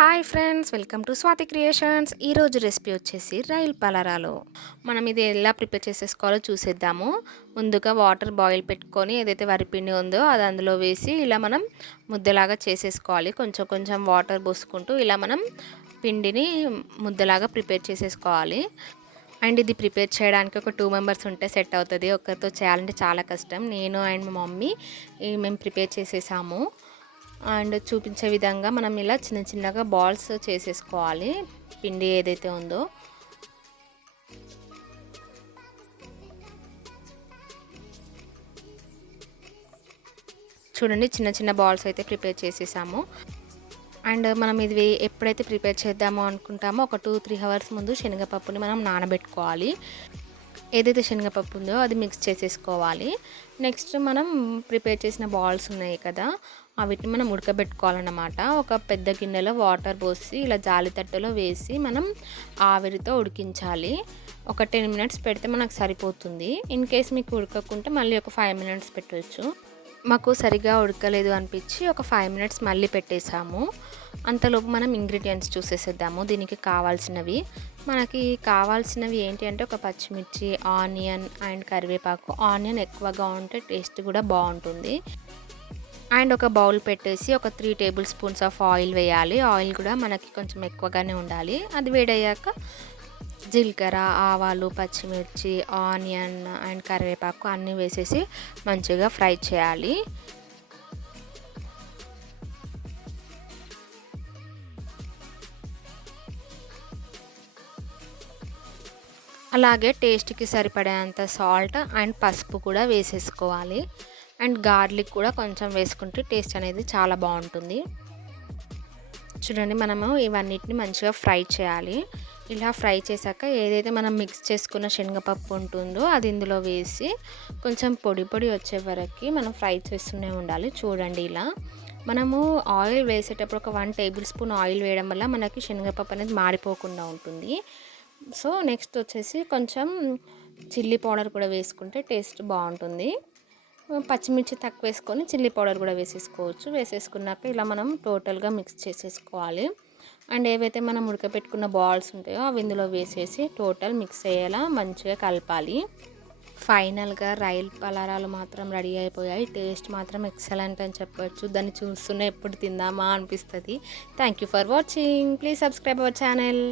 Hi friends welcome to Swathi Creations. ఈరోజు recipe వచ్చేసి రైల్ పలరాలు. మనం ఇది ఎలా ప్రిపేర్ చేసేసుకోవాలో చూసేద్దాము. ముందుగా వాటర్ బాయిల్ పెట్టుకొని ఏదైతే వరిపిండి ఉందో అది అందులో వేసి ఇలా మనం ముద్దలాగా చేసేసుకోవాలి. కొంచెం కొంచెం వాటర్ పోసుకుంటూ ఇలా మనం పిండిని ముద్దలాగా ప్రిపేర్ చేసేసుకోవాలి. అండ్ ఇది ప్రిపేర్ చేయడానికి ఒక టూ మెంబర్స్ ఉంటే సెట్ అవుతుంది. ఒకరితో చేయాలంటే చాలా కష్టం. నేను అండ్ మా మమ్మీ మేము ప్రిపేర్ చేసేసాము. అండ్ చూపించే విధంగా మనం ఇలా చిన్న చిన్నగా బాల్స్ చేసేసుకోవాలి. పిండి ఏదైతే ఉందో. చూడండి చిన్న చిన్న బాల్స్ అయితే ప్రిపేర్ చేసేసాము. అండ్ మనం ఇది ఎప్పుడైతే ప్రిపేర్ చేద్దామో అనుకుంటామో ఒక టూ త్రీ అవర్స్ ముందు శనగపప్పుని మనం నానబెట్టుకోవాలి. ఏదైతే శనగపప్పు ఉందో అది మిక్స్ చేసేసుకోవాలి. నెక్స్ట్ మనం ప్రిపేర్ చేసిన బాల్స్ ఉన్నాయి కదా వీటిని మనం ఉడకబెట్టుకోవాలన్నమాట. ఒక పెద్ద గిన్నెలో వాటర్ పోసి ఇలా జాలి తట్టలో వేసి మనం ఆవిరితో ఉడికించాలి. ఒక టెన్ మినిట్స్ పెడితే మనకు సరిపోతుంది. ఇన్ కేస్ మీకు ఉడకకుంటే మళ్ళీ ఒక ఫైవ్ మినిట్స్ పెట్టవచ్చు మాకు సరిగా ఉడకలేదు అనిపించి ఒక ఫైవ్ మినిట్స్ మళ్ళీ పెట్టేసాము అంతలోపు మనం ఇంగ్రీడియంట్స్ చూసేసేద్దాము. దీనికి కావాల్సినవి. మనకి కావాల్సినవి ఏంటి అంటే ఒక పచ్చిమిర్చి ఆనియన్ అండ్ కరివేపాకు. ఆనియన్ ఎక్కువగా ఉంటే టేస్ట్ కూడా బాగుంటుంది. అండ్ ఒక బౌల్ పెట్టేసి ఒక three tablespoons of oil వేయాలి. ఆయిల్ కూడా మనకి కొంచెం ఎక్కువగానే ఉండాలి. అది వేడయ్యాక జీలకర్ర ఆవాలు పచ్చిమిర్చి ఆనియన్ అండ్ కరివేపాకు అన్నీ వేసేసి మంచిగా ఫ్రై చేయాలి. అలాగే టేస్ట్కి సరిపడేంత సాల్ట్ అండ్ పసుపు కూడా వేసేసుకోవాలి. అండ్ గార్లిక్ కూడా కొంచెం వేసుకుంటే టేస్ట్ అనేది చాలా బాగుంటుంది. చూడండి మనము ఇవన్నిటిని మంచిగా ఫ్రై చేయాలి. ఇలా ఫ్రై చేశాక ఏదైతే మనం మిక్స్ చేసుకున్న శనగపప్పు ఉంటుందో అది ఇందులో వేసి కొంచెం పొడి పొడి వచ్చే వరకు మనం ఫ్రై చేస్తూనే ఉండాలి. చూడండి ఇలా. మనము ఆయిల్ వేసేటప్పుడు ఒక వన్ టేబుల్ స్పూన్ ఆయిల్ వేయడం వల్ల మనకి శనగపప్పు అనేది మాడిపోకుండా ఉంటుంది. సో నెక్స్ట్ వచ్చేసి కొంచెం చిల్లీ పౌడర్ కూడా వేసుకుంటే టేస్ట్ బాగుంటుంది. పచ్చిమిర్చి తక్కువ వేసుకొని చిల్లీ పౌడర్ కూడా వేసేసుకోవచ్చు. వేసేసుకున్నాక ఇలా మనం టోటల్గా మిక్స్ చేసేసుకోవాలి. అండ్ ఏవైతే మనం ఉడకపెట్టుకున్న బాల్స్ ఉంటాయో అవి ఇందులో వేసేసి టోటల్ మిక్స్ అయ్యేలా మంచిగా కలపాలి. ఫైనల్గా రైల్ పలారాలు మాత్రం రెడీ అయిపోయాయి. టేస్ట్ మాత్రం ఎక్సలెంట్ అని చెప్పొచ్చు. దాన్ని చూస్తున్న ఎప్పుడు తిందామా అనిపిస్తుంది. Thank you for watching please subscribe our channel